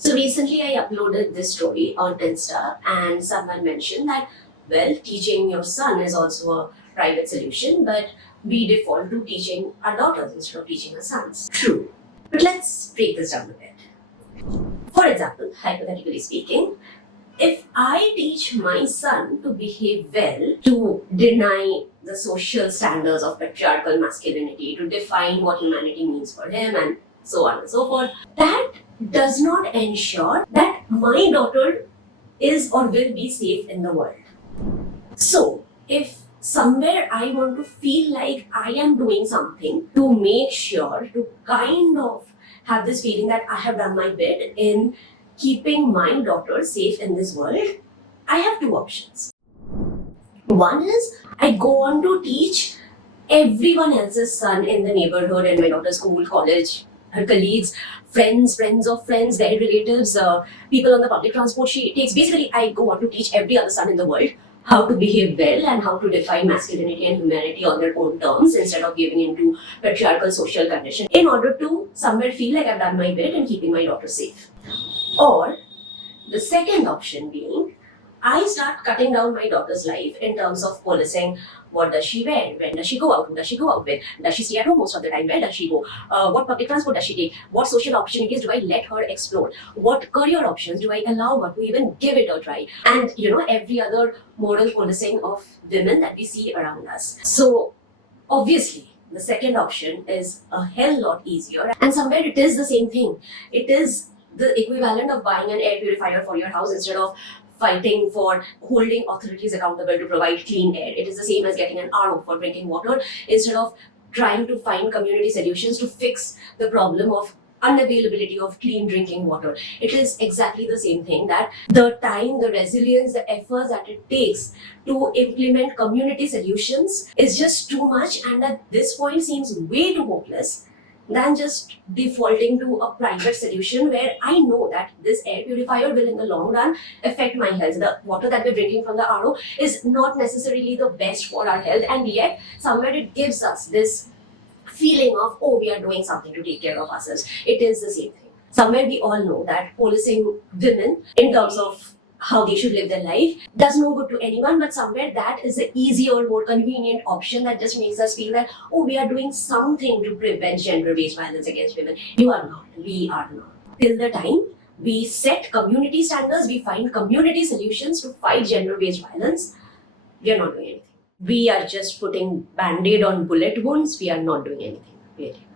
So recently I uploaded this story on Insta and someone mentioned that, well, teaching your son is also a private solution, but we default to teaching our daughters instead of teaching our sons. True. But let's break this down a bit. For example, hypothetically speaking, if I teach my son to behave well, to deny the social standards of patriarchal masculinity, to define what humanity means for him, and so on and so forth, that does not ensure that my daughter is or will be safe in the world. So, if somewhere I want to feel like I am doing something to make sure to kind of have this feeling that I have done my bit in keeping my daughter safe in this world, I have two options. One is I go on to teach everyone else's son in the neighborhood, in my daughter's school, college, her colleagues, friends of friends, their relatives, people on the public transport she takes. Basically, I go on to teach every other son in the world how to behave well and how to define masculinity and humanity on their own terms instead of giving into patriarchal social condition in order to somewhere feel like I've done my bit in keeping my daughter safe. Or the second option being, I start cutting down my daughter's life in terms of policing. What does she wear? When does she go out? Who does she go out with? Does she stay at home most of the time? Where does she go? What public transport does she take? What social opportunities do I let her explore? What career options do I allow her to even give it a try? And every other moral policing of women that we see around us. So obviously, the second option is a hell lot easier. And somewhere it is the same thing. It is the equivalent of buying an air purifier for your house instead of fighting for holding authorities accountable to provide clean air. It is the same as getting an RO for drinking water instead of trying to find community solutions to fix the problem of unavailability of clean drinking water. It is exactly the same thing, that the time, the resilience, the efforts that it takes to implement community solutions is just too much, and at this point seems way too hopeless than just defaulting to a private solution where I know that this air purifier will in the long run affect my health. The water that we're drinking from the RO is not necessarily the best for our health, and yet somewhere it gives us this feeling of, oh, we are doing something to take care of ourselves. It is the same thing. Somewhere we all know that policing women in terms of how they should live their life does no good to anyone, but somewhere that is the easier, more convenient option that just makes us feel that, oh, we are doing something to prevent gender-based violence against women. You are not. We are not. Till the time we set community standards, we find community solutions to fight gender-based violence, we are not doing anything. We are just putting band-aid on bullet wounds. We are not doing anything, really.